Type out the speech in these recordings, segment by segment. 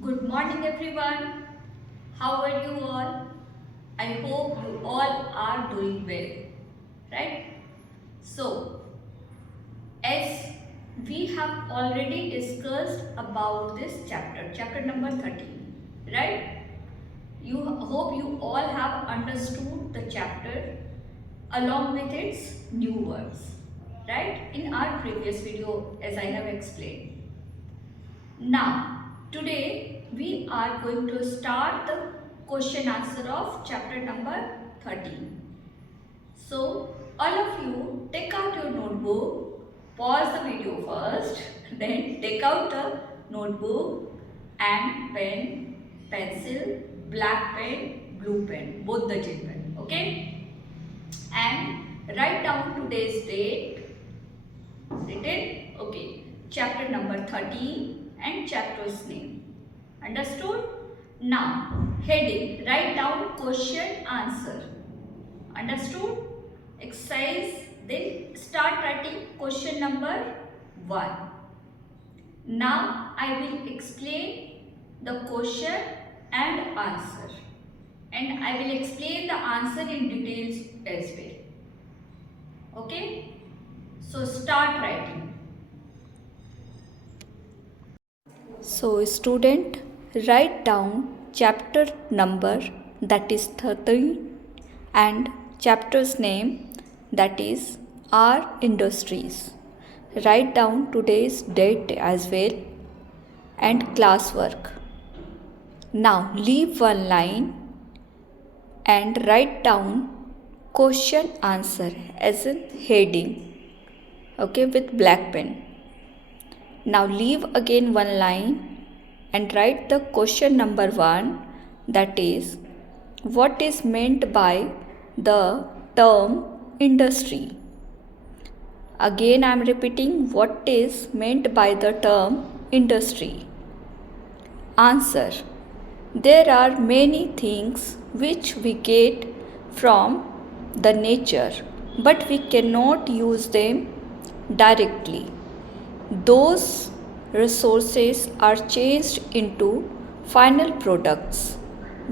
Good morning everyone. How are you all? I hope you all are doing well, right? So, as we have already discussed about this chapter number 13, right? You hope you all have understood the chapter along with its new words, right? In our previous video as I have explained. Now, today we are going to start the question answer of chapter number 13. So, all of you take out your notebook, pause the video first, then take out the notebook and pen, pencil, black pen, blue pen, both the gel pen, okay? And write down today's date, written, okay, chapter number 13 and chapter's name. Understood? Now, heading, write down question answer. Understood? Exercise, then start writing question number 1. Now, I will explain the question and answer. And I will explain the answer in details as well. Okay? So, start writing. So, student, write down chapter number, that is 13, and chapter's name, that is our industries. Write down today's date as well and classwork. Now, leave one line and write down question answer as a heading, okay, with black pen. Now leave again one line and write the question number 1, that is, what is meant by the term industry? Again I am repeating, what is meant by the term industry? Answer. There are many things which we get from the nature, but we cannot use them directly. Those resources are changed into final products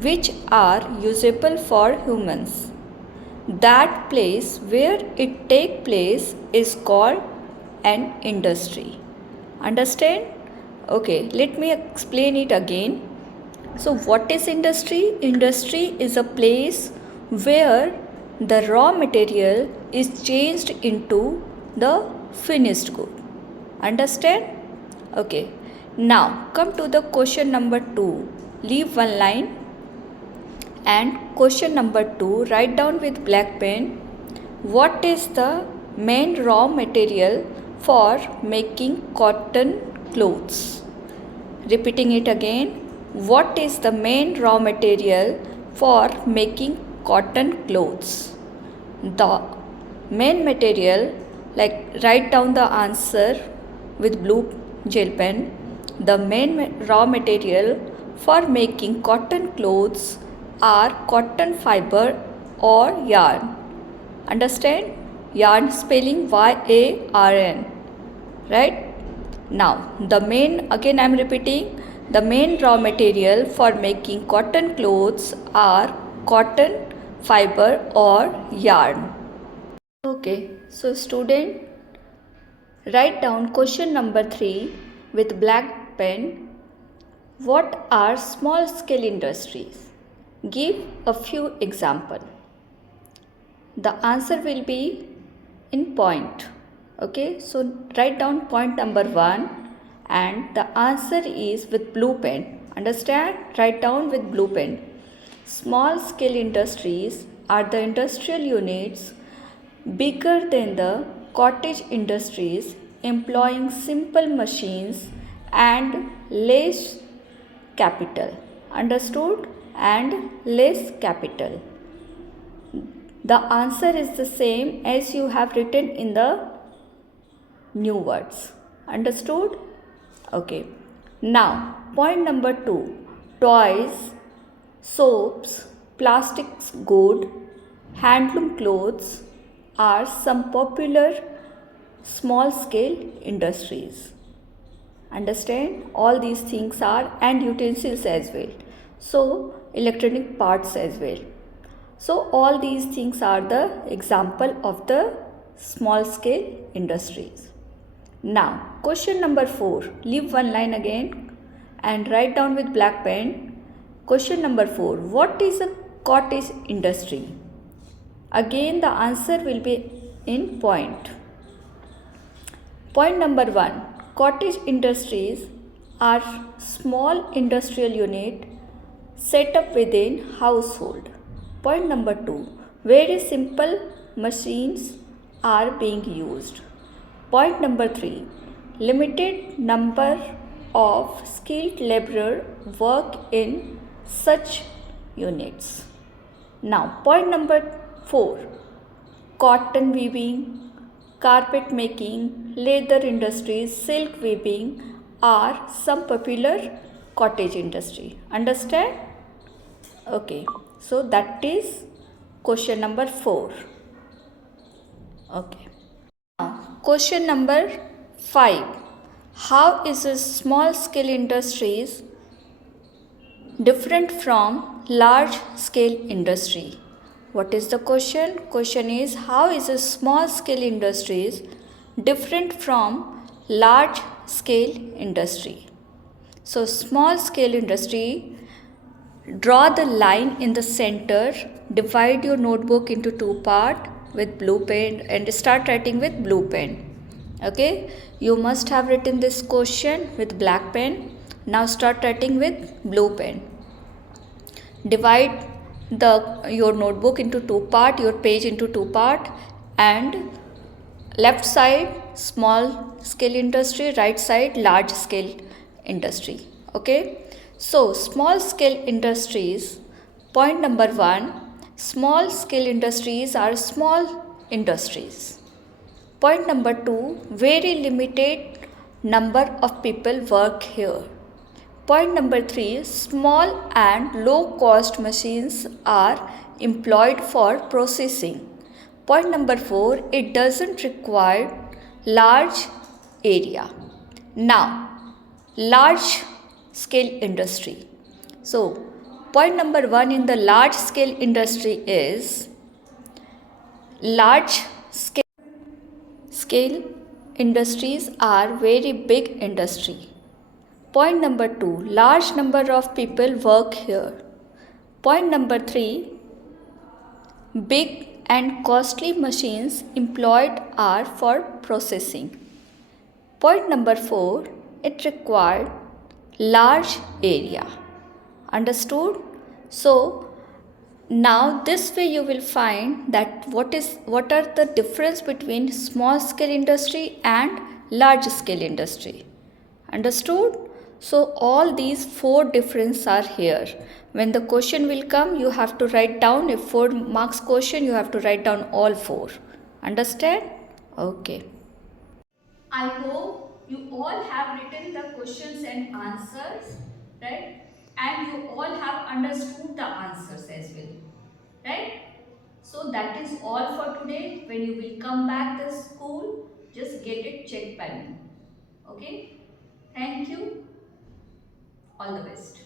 which are usable for humans. That place where it takes place is called an industry. Understand? Okay, let me explain it again. So, what is industry? Industry is a place where the raw material is changed into the finished good. Understand? Okay. Now come to the question number 2. Leave one line and question number 2 write down with black pen, what is the main raw material for making cotton clothes? Repeating it again, what is the main raw material for making cotton clothes? The main material, like write down the answer with blue gel pen. The main raw material for making cotton clothes are cotton fiber or yarn. Understand? Yarn spelling Y-A-R-N. Right? Now, again I am repeating, the main raw material for making cotton clothes are cotton fiber or yarn. Okay, so student, write down question number 3 with black pen. What are small scale industries? Give a few examples. The answer will be in point. Okay, so write down point number 1 and the answer is with blue pen. Understand? Write down with blue pen. Small scale industries are the industrial units bigger than the cottage industries, employing simple machines and less capital. Understood? And less capital. The answer is the same as you have written in the new words. Understood? Okay. Now, point number 2. Toys, soaps, plastics good, handloom clothes are some popular small scale industries. Understand? All these things are, and utensils as well. So electronic parts as well. So all these things are the example of the small scale industries. Now question number 4. Leave one line again and write down with black pen. Question number 4. What is a cottage industry? Again the answer will be in point. Point number 1. Cottage industries are small industrial unit set up within household. Point number 2. Very simple machines are being used. Point number 3. Limited number of skilled laborer work in such units. Now point number 4. Cotton weaving, carpet making, leather industries, silk weaving are some popular cottage industry. Understand? Okay. So that is question number 4. Okay. Now question number 5. How is a small scale industries different from large scale industry? What is the question? Question is, how is a small scale industries different from large scale industry? So small scale industry, draw the line in the center, divide your notebook into two parts with blue pen and start writing with blue pen. Okay, you must have written this question with black pen. Now start writing with blue pen. Divide your notebook into two part, your page into two part, and left side small scale industry, right side large scale industry. Okay, so small scale industries, point number 1, small scale industries are small industries. Point number 2, very limited number of people work here. Point number 3, small and low cost machines are employed for processing. Point number 4, it doesn't require large area. Now, large scale industry. So, point number 1 in the large scale industry is large scale industries are very big industry. Point number 2, large number of people work here. Point number 3, big and costly machines employed are for processing. Point number 4, it required large area. Understood? So now this way you will find that what are the difference between small scale industry and large scale industry. Understood? So all these 4 differences are here. When the question will come, you have to write down a 4 marks question, you have to write down all 4. Understand? Okay. I hope you all have written the questions and answers, right? And you all have understood the answers as well, right? So that is all for today. When you will come back to school, just get it checked by me. Okay? Thank you. All the best.